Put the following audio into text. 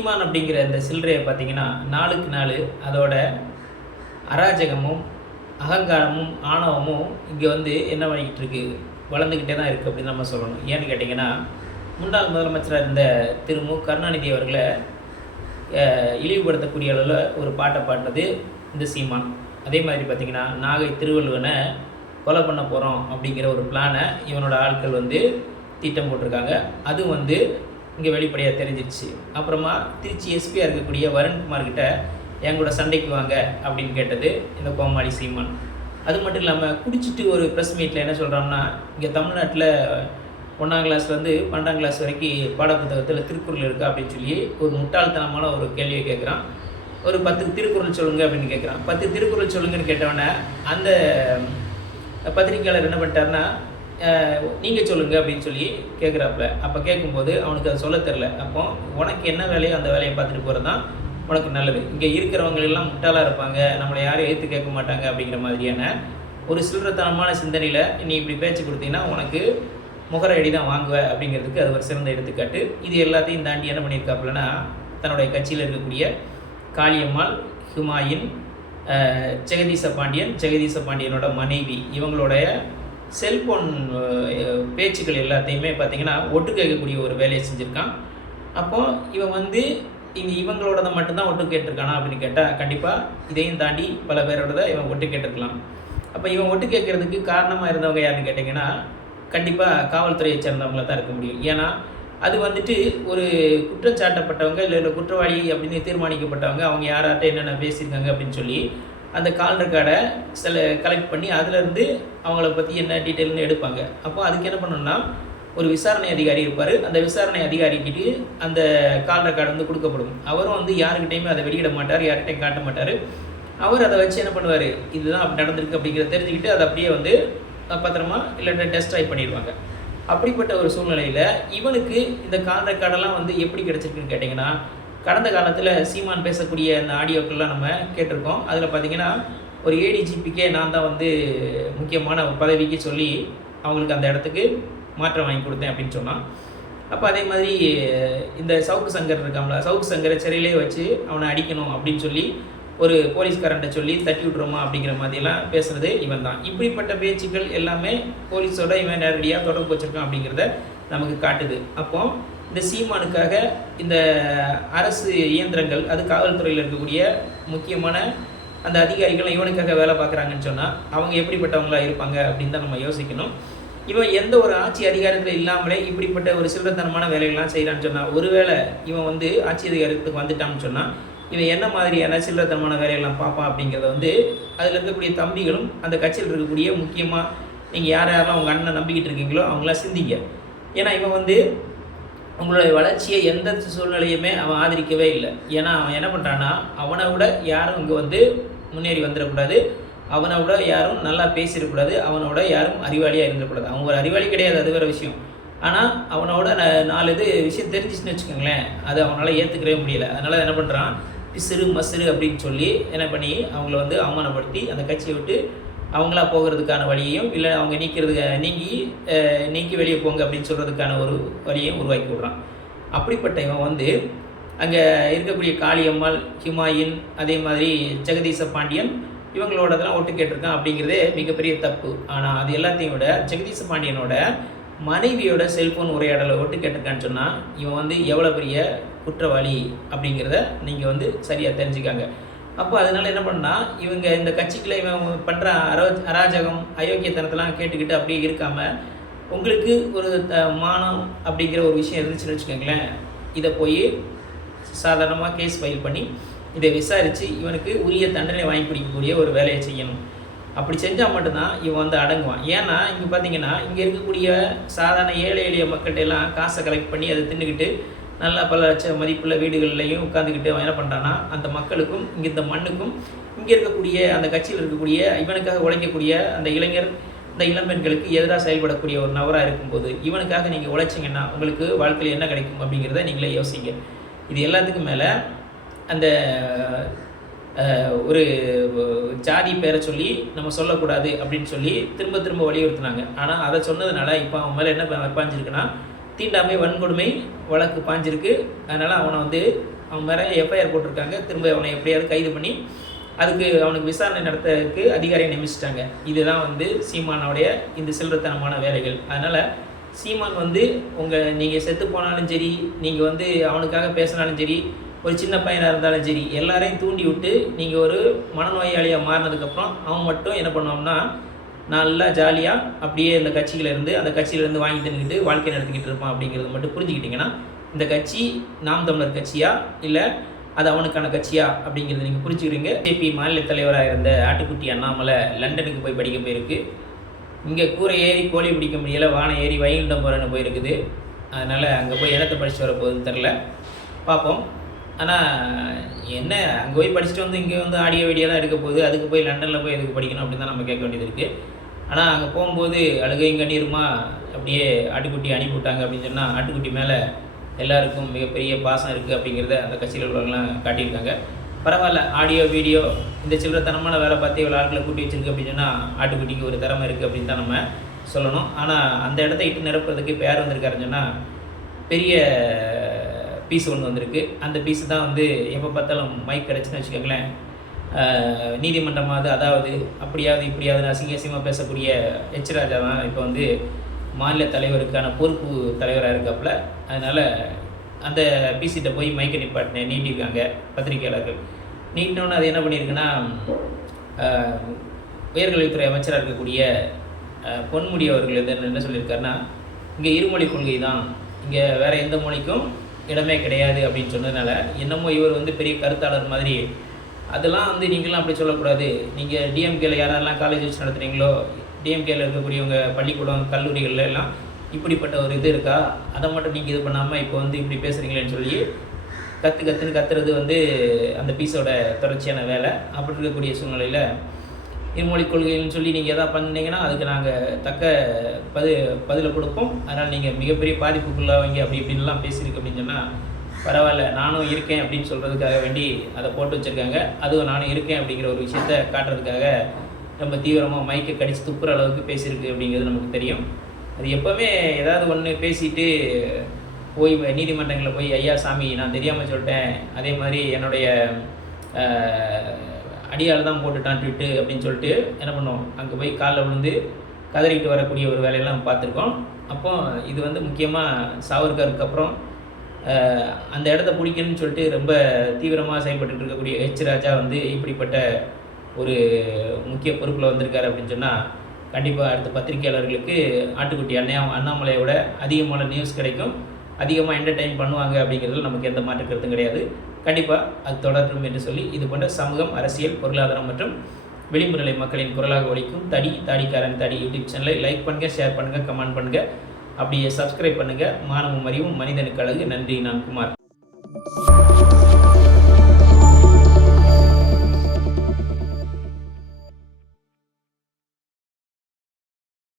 சீமான் அப்படிங்கிற இந்த சில்லறையை பார்த்தீங்கன்னா நாளுக்கு நாள் அதோட அராஜகமும் அகங்காரமும் ஆணவமும் இங்கே வந்து என்ன பண்ணிக்கிட்டு இருக்கு? வளர்ந்துக்கிட்டே தான் இருக்குது அப்படின்னு நம்ம சொல்லணும். ஏன்னு கேட்டிங்கன்னா முன்னாள் முதலமைச்சராக இருந்த திரு மு. கருணாநிதி அவர்களை இழிவுபடுத்தக்கூடிய அளவில் ஒரு பாட்டை பாடினது இந்த சீமான். அதே மாதிரி பார்த்திங்கன்னா நாகை திருவள்ளுவனை கொலை பண்ண போகிறோம் அப்படிங்கிற ஒரு பிளானை இவனோட ஆட்கள் வந்து திட்டம் போட்டிருக்காங்க. அது வந்து இங்கே வெளிப்படையாக தெரிஞ்சிருச்சு. அப்புறமா திருச்சி எஸ்பியாக இருக்கக்கூடிய வருண்குமார் கிட்ட என் கூட சண்டைக்கு வாங்க? அப்படின்னு கேட்டது இந்த கோமாளி சீமான். அது மட்டும் இல்லாமல் குடிச்சிட்டு ஒரு ப்ரெஸ் மீட்டில் என்ன சொல்கிறோம்னா இங்கே தமிழ்நாட்டில் ஒன்றாம் கிளாஸ்லேருந்து பன்னெண்டாம் கிளாஸ் வரைக்கும் பாடப்புத்தகத்தில் திருக்குறள் இருக்கா? அப்படின்னு சொல்லி ஒரு முட்டாள்தனமான ஒரு கேள்வியை கேட்குறான் ஒரு பத்து திருக்குறள் சொல்லுங்க அப்படின்னு கேட்குறான் பத்து திருக்குறள் சொல்லுங்கன்னு கேட்டவொடனே அந்த பத்திரிக்கையாளர் என்ன பண்ணிட்டாருன்னா நீங்கள் சொல்லுங்க அப்படின்னு சொல்லி கேட்குறாப்புல அப்போ கேட்கும்போது அவனுக்கு அதை சொல்ல தெரில அப்போ உனக்கு என்ன வேலையோ அந்த வேலையை பார்த்துட்டு போகிறது தான் உனக்கு நல்லது. இங்கே இருக்கிறவங்களெல்லாம் முட்டாளாக இருப்பாங்க. நம்மளை யாரும் ஏற்று கேட்க மாட்டாங்க. அப்படிங்கிற மாதிரியான ஒரு சில்லறத்தனமான சிந்தனையில் நீ இப்படி பேச்சு கொடுத்தீங்கன்னா உனக்கு முகர அடி தான் வாங்குவ அப்படிங்கிறதுக்கு அது ஒரு சிறந்த எடுத்துக்காட்டு. இது எல்லாத்தையும் தாண்டி என்ன பண்ணியிருக்காப்புலன்னா தன்னுடைய கட்சியில் இருக்கக்கூடிய காளியம்மாள் ஹுமாயின் ஜெகதீச பாண்டியன் ஜெகதீச பாண்டியனோட மனைவி. இவங்களுடைய செல்ஃபோன் பேச்சுக்கள் எல்லாத்தையுமே பார்த்தீங்கன்னா ஒட்டு கேட்கக்கூடிய ஒரு வேலையை செஞ்சுருக்கான். அப்போது இவன் வந்து இங்கே இவங்களோடத மட்டும்தான் ஒட்டு கேட்டிருக்கானா அப்படின்னு கேட்டால் கண்டிப்பாக இதையும் தாண்டி பல பேரோடத இவன் ஒட்டு கேட்டிருக்கலாம். அப்போ இவன் ஒட்டு கேட்கறதுக்கு காரணமாக இருந்தவங்க யாருன்னு கேட்டிங்கன்னா கண்டிப்பாக காவல்துறையை சேர்ந்தவங்கள தான் இருக்க முடியும். ஏன்னா அது வந்துட்டு ஒரு குற்றம் சாட்டப்பட்டவங்க இல்லை இல்லை குற்றவாளி அப்படின்னு தீர்மானிக்கப்பட்டவங்க அவங்க யார்கிட்ட என்னென்ன பேசியிருக்காங்க அப்படின்னு சொல்லி அந்த கால் ரெக்கார்டை சில கலெக்ட் பண்ணி அதுலேருந்து அவங்கள பற்றி என்ன டீட்டெயில்னு எடுப்பாங்க. அப்போ அதுக்கு என்ன பண்ணணும்னா ஒரு விசாரணை அதிகாரி இருப்பார். அந்த விசாரணை அதிகாரிக்கிட்டு அந்த கால் ரெக்கார்டு வந்து கொடுக்கப்படும். அவரும் வந்து யாருக்கிட்டையுமே அதை வெளியிட மாட்டார் யார்கிட்டையும் காட்ட மாட்டார். அவர் அதை வச்சு என்ன பண்ணுவார்? இதுதான் அப்படி நடந்திருக்கு அப்படிங்கிறத தெரிஞ்சுக்கிட்டு அதை அப்படியே வந்து பத்திரமா இல்லைன்னா டெஸ்ட் ட்ரை பண்ணிடுவாங்க. அப்படிப்பட்ட ஒரு சூழ்நிலையில் இவனுக்கு இந்த கால் ரெக்கார்டெல்லாம் வந்து எப்படி கிடச்சிருக்குன்னு கேட்டிங்கன்னா கடந்த காலத்தில் சீமான் பேசக்கூடிய அந்த ஆடியோக்கள்லாம் நம்ம கேட்டிருக்கோம். அதில் பார்த்தீங்கன்னா ஒரு ஏடிஜிபிக்கே நான் தான் வந்து முக்கியமான பதவிக்கு சொல்லி அவங்களுக்கு அந்த இடத்துக்கு மாற்றம் வாங்கி கொடுத்தேன் அப்படின்னு சொன்னான். அப்போ அதே மாதிரி இந்த சவுக்கு சங்கர் இருக்காங்களா சவுக்கு சங்கரை சிறையிலே வச்சு அவனை அடிக்கணும் அப்படின்னு சொல்லி ஒரு போலீஸ்காரன்ட்ட சொல்லி தட்டி விட்ருமா அப்படிங்கிற மாதிரிலாம் பேசுகிறது இவன் தான். இப்படிப்பட்ட பேச்சுக்கள் எல்லாமே போலீஸோட இவன் நேரடியாக தொடர்பு வச்சுருக்கான் அப்படிங்கிறத நமக்கு காட்டுது. அப்போது இந்த சீமானுக்காக இந்த அரசு இயந்திரங்கள் அது காவல்துறையில் இருக்கக்கூடிய முக்கியமான அந்த அதிகாரிகள் இவனுக்காக வேலை பார்க்குறாங்கன்னு சொன்னால் அவங்க எப்படிப்பட்டவங்களா இருப்பாங்க அப்படின்னு தான் நம்ம யோசிக்கணும். இவன் எந்த ஒரு ஆட்சி அதிகாரத்தில் இல்லாமலே இப்படிப்பட்ட ஒரு சில்லறத்தனமான வேலைகள்லாம் செய்கிறான்னு சொன்னால் ஒருவேளை இவன் வந்து ஆட்சி அதிகாரத்துக்கு வந்துட்டான்னு சொன்னால் இவன் என்ன மாதிரியான சில்லறத்தனமான வேலைகள்லாம் பார்ப்பான் அப்படிங்கிறத வந்து அதில் இருக்கக்கூடிய தம்பிகளும் அந்த கட்சியில் இருக்கக்கூடிய முக்கியமாக நீங்கள் யார் யாரெல்லாம் உங்கள் அண்ணனை நம்பிக்கிட்டு இருக்கீங்களோ அவங்களாம் சிந்திங்க. ஏன்னா இவன் வந்து உங்களுடைய வளர்ச்சியை எந்த சூழ்நிலையுமே அவன் ஆதரிக்கவே இல்லை. ஏன்னா அவன் என்ன பண்ணுறான்னா அவனை விட யாரும் இங்கே வந்து முன்னேறி வந்துடக்கூடாது. அவனை விட யாரும் நல்லா பேசிடக்கூடாது. அவனோட யாரும் அறிவாளியாக இருந்துடக்கூடாது. அவங்க ஒரு அறிவாளி கிடையாது அது வேறு விஷயம். ஆனால் அவனோட ந- நாலு இது விஷயம் தெரிஞ்சிச்சுன்னு வச்சுக்கோங்களேன் அது அவனால் ஏற்றுக்கவே முடியல. அதனால் என்ன பண்ணுறான் பிசிறு மசுறு அப்படின்னு சொல்லி என்ன பண்ணி அவங்கள வந்து அவமானப்படுத்தி அந்த கட்சியை விட்டு அவங்களா போகிறதுக்கான வழியையும் இல்லை அவங்க நீக்கிறதுக்கு நீங்கி நீக்கி வெளியே போங்க அப்படின்னு சொல்கிறதுக்கான ஒரு வழியையும் உருவாக்கி விட்றான். அப்படிப்பட்ட இவன் வந்து அங்கே இருக்கக்கூடிய காளியம்மாள் ஹிமாயின் அதே மாதிரி ஜெகதீச பாண்டியன் இவங்களோடதெல்லாம் ஒட்டு கேட்டிருக்கான் அப்படிங்கிறதே மிகப்பெரிய தப்பு. ஆனால் அது எல்லாத்தையும் விட ஜெகதீச பாண்டியனோட மனைவியோட செல்ஃபோன் உரையாடலை ஒட்டு கேட்டிருக்கான்னு சொன்னால் இவன் வந்து எவ்வளோ பெரிய குற்றவாளி அப்படிங்கிறத நீங்கள் வந்து சரியாக தெரிஞ்சுக்காங்க. அப்போ அதனால என்ன பண்ணால் இவங்க இந்த கட்சிக்குள்ள இவன் பண்ணுற அரோ அராஜகம் அயோக்கியத்தனத்தெல்லாம் கேட்டுக்கிட்டு அப்படியே இருக்காமல் உங்களுக்கு ஒரு த- மானம் அப்படிங்கிற ஒரு விஷயம் இருந்துச்சுன்னு வச்சுக்கோங்களேன். இதை போய் சாதாரணமாக கேஸ் ஃபைல் பண்ணி இதை விசாரித்து இவனுக்கு உரிய தண்டனை வாங்கி பிடிக்கக்கூடிய ஒரு வேலையை செய்யணும். அப்படி செஞ்சால் மட்டும்தான் இவன் வந்து அடங்குவான். ஏன்னா இங்கே பார்த்தீங்கன்னா இங்கே இருக்கக்கூடிய சாதாரண ஏழை எளிய மக்கள்கிட்ட எல்லாம் காசை கலெக்ட் பண்ணி அதை தின்னுக்கிட்டு நல்லா பல லட்ச மதிப்புள்ள வீடுகள்லையும் உட்காந்துக்கிட்டு அவன் என்ன பண்ணுறான்னா அந்த மக்களுக்கும் இங்கே இந்த மண்ணுக்கும் இங்கே இருக்கக்கூடிய அந்த கட்சியில் இருக்கக்கூடிய இவனுக்காக உழைக்கக்கூடிய அந்த இளைஞர் இந்த இளம்பெண்களுக்கு எதிராக செயல்படக்கூடிய ஒரு நபராக இருக்கும்போது இவனுக்காக நீங்கள் உழைச்சிங்கன்னா உங்களுக்கு வாழ்க்கையில் என்ன கிடைக்கும் அப்படிங்கிறத நீங்களே யோசிங்க. இது எல்லாத்துக்கும் மேலே அந்த ஒரு ஜாதி பேரை சொல்லி நம்ம சொல்லக்கூடாது அப்படின்னு சொல்லி திரும்ப திரும்ப வலியுறுத்தினாங்க. ஆனால் அதை சொன்னதுனால இப்போ அவன் மேலே என்ன பா- பாஞ்சிருக்குன்னா தீண்டாமை வன்கொடுமை வழக்கு பாஞ்சிருக்கு. அதனால் அவனை வந்து அவன் மேலே எஃப்ஐஆர் போட்டிருக்காங்க. திரும்ப அவனை எப்படியாவது கைது பண்ணி அதுக்கு அவனுக்கு விசாரணை நடத்துறதுக்கு அதிகாரியை நியமிச்சிட்டாங்க. இதுதான் வந்து சீமானோடைய இந்த சில்லறத்தனமான வேலைகள். அதனால் சீமான் வந்து உங்கள் நீங்கள் செத்து போனாலும் சரி நீங்கள் வந்து அவனுக்காக பேசினாலும் சரி ஒரு சின்ன பையனாக இருந்தாலும் சரி எல்லாரையும் தூண்டி விட்டு நீங்கள் ஒரு மனநோயாளியாக மாறினதுக்கப்புறம் அவன் மட்டும் என்ன பண்ணோம்னா நல்லா ஜாலியாக அப்படியே இந்த கட்சியில இருந்து அந்த கட்சியிலேருந்து வாங்கி தின்னுக்கிட்டு வாழ்க்கை நடத்திக்கிட்டு இருப்பான் அப்படிங்கிறத மட்டும் புரிஞ்சுக்கிட்டிங்கன்னா இந்த கட்சி நாம் தமிழர் கட்சியா இல்லை அது அவனுக்கான கட்சியா அப்படிங்கிறத நீங்கள் புரிஞ்சுக்கிறீங்க. ஜேபி மாநில தலைவராக இருந்த ஆட்டுக்குட்டி அண்ணாமலை லண்டனுக்கு போய் படிக்க போயிருக்கு. இங்கே கூரை ஏறி கோழி பிடிக்க முடியலை வானம் ஏறி வைகுண்டம் போகிறேன்னு போயிருக்குது. அதனால் அங்கே போய் இடத்த படிச்சுட்டு வர போகுதுன்னு தெரில பார்ப்போம் ஆனால் என்ன அங்கே போய் படிச்சுட்டு வந்து இங்கே வந்து ஆடியோ வீடியோ தான் எடுக்க போகுது. அதுக்கு போய் லண்டனில் போய் எதுக்கு படிக்கணும் அப்படின்னு தான் நம்ம கேட்க வேண்டியது இருக்குது ஆனால் அங்கே போகும்போது அழுகையும் கண்ணீருமா? அப்படியே ஆட்டுக்குட்டி அனுப்பி விட்டாங்க அப்படின்னு சொன்னால் ஆட்டுக்குட்டி மேலே எல்லாருக்கும் மிகப்பெரிய பாசம் இருக்குது அப்படிங்கிறத அந்த கட்சியில் உள்ளவங்களாம் காட்டியிருக்காங்க. பரவாயில்ல ஆடியோ வீடியோ இந்த சில்லறத்தனமான வேலை பார்த்து இவ்வளோ ஆட்களை கூட்டி வச்சிருக்கு அப்படின்னு சொன்னால் ஆட்டுக்குட்டிக்கு ஒரு திறமை இருக்குது அப்படின்னு தான் நம்ம சொல்லணும். ஆனால் அந்த இடத்த இட்டு நிரப்புறதுக்கு இப்போ யார் வந்திருக்காருன்னு சொன்னால் பெரிய பீஸ் ஒன்று வந்திருக்கு. அந்த பீஸு தான் வந்து எப்போ பார்த்தாலும் மைக் கிடச்சுன்னு வச்சுக்கோங்களேன். நீதிமன்றமாவது அதாவது அப்படியாவது இப்படியாவது அசிங்கசியமாக பேசக்கூடிய எச் ராஜா தான் இப்போ வந்து மாநில தலைவருக்கான பொறுப்பு தலைவராக இருக்காப்புல. அதனால் அந்த பிசிட்ட போய் மைக்க நிப்பாட்டின நீட்டிருக்காங்க பத்திரிகையாளர்கள். நீட்டினோன்னு அது என்ன பண்ணியிருக்குன்னா உயர்கல்வித்துறை அமைச்சராக இருக்கக்கூடிய பொன்முடி அவர்கள் வந்து என்ன சொல்லியிருக்காருன்னா இங்கே இருமொழி கொள்கை தான் இங்கே வேற எந்த மொழிக்கும் இடமே கிடையாது அப்படின்னு சொன்னதுனால என்னமோ இவர் வந்து பெரிய கருத்தாளர் மாதிரி அதெல்லாம் வந்து நீங்களாம் அப்படி சொல்லக்கூடாது. நீங்கள் டிஎம்கேல யாரெல்லாம் காலேஜ் வச்சு நடத்துகிறீங்களோ டிஎம்கேல இருக்கக்கூடியவங்க பள்ளிக்கூடம் கல்லூரிகள்ல எல்லாம் இப்படிப்பட்ட ஒரு இது இருக்கா? அதை மட்டும் நீங்கள் இது பண்ணாமல் இப்போ வந்து இப்படி பேசுகிறீங்களேன்னு சொல்லி கற்று கற்றுன்னு கத்துறது வந்து அந்த பீஸோட தொடர்ச்சியான வேலை. அப்படி இருக்கக்கூடிய சூழ்நிலையில் இருமொழி கொள்கைன்னு சொல்லி நீங்கள் எதாவது பண்ணீங்கன்னா அதுக்கு நாங்கள் தக்க பதி பதிலை கொடுப்போம். அதனால் நீங்கள் மிகப்பெரிய பாதிப்புக்குள்ளாவீங்க. அப்படி இப்படின்லாம் பேசியிருக்கு அப்படின்னு சொன்னால் பரவாயில்ல நானும் இருக்கேன் அப்படின்னு சொல்கிறதுக்காக வேண்டி அதை போட்டு வச்சுருக்காங்க. அதுவும் நானும் இருக்கேன் அப்படிங்கிற ஒரு விஷயத்த காட்டுறதுக்காக ரொம்ப தீவிரமாக மைக்கை கடிச்சு துப்புற அளவுக்கு பேசியிருக்கு அப்படிங்கிறது நமக்கு தெரியும். அது எப்போவுமே ஏதாவது ஒன்று பேசிட்டு போய் நீதிமன்றங்களில் போய் ஐயா சாமி நான் தெரியாமல் சொல்லிட்டேன். அதே மாதிரி என்னுடைய அடியால் தான் போட்டுட்டான் ட்விட்டு அப்படின்னு சொல்லிட்டு என்ன பண்ணோம் அங்கே போய் காலில் விழுந்து கதறிட்டு வரக்கூடிய ஒரு வேலையெல்லாம் பார்த்துருக்கோம். அப்போ இது வந்து முக்கியமாக சாவர்கருக்கு அப்புறம் அந்த இடத்த பிடிக்கணும்னு சொல்லிட்டு ரொம்ப தீவிரமாக செயல்பட்டு இருக்கக்கூடிய ஹெச் ராஜா வந்து இப்படிப்பட்ட ஒரு முக்கிய பொறுப்பில் வந்திருக்காரு அப்படின்னு சொன்னால் கண்டிப்பாக அடுத்த பத்திரிகையாளர்களுக்கு ஆட்டுக்குட்டி அண்ணா அண்ணாமலையோட அதிகமான நியூஸ் கிடைக்கும். அதிகமாக என்டர்டைன் பண்ணுவாங்க அப்படிங்கிறதுல நமக்கு எந்த மாற்று கருத்தும் கிடையாது. கண்டிப்பாக அது தொடரும் என்று சொல்லி இது போன்ற சமூகம் அரசியல் பொருளாதாரம் மற்றும் விளிம்பு நிலை மக்களின் குரலாக ஒழிக்கும் தடி தாடிக்காரன் தடி யூடியூப் சேனலை லைக் பண்ணுங்கள் ஷேர் பண்ணுங்கள் கமெண்ட் பண்ணுங்கள் அப்படியே சப்ஸ்கிரைப் பண்ணுங்கள் மாணவம் அறிவும் மனிதனுக்கு அழகு. நன்றி நான் குமார்.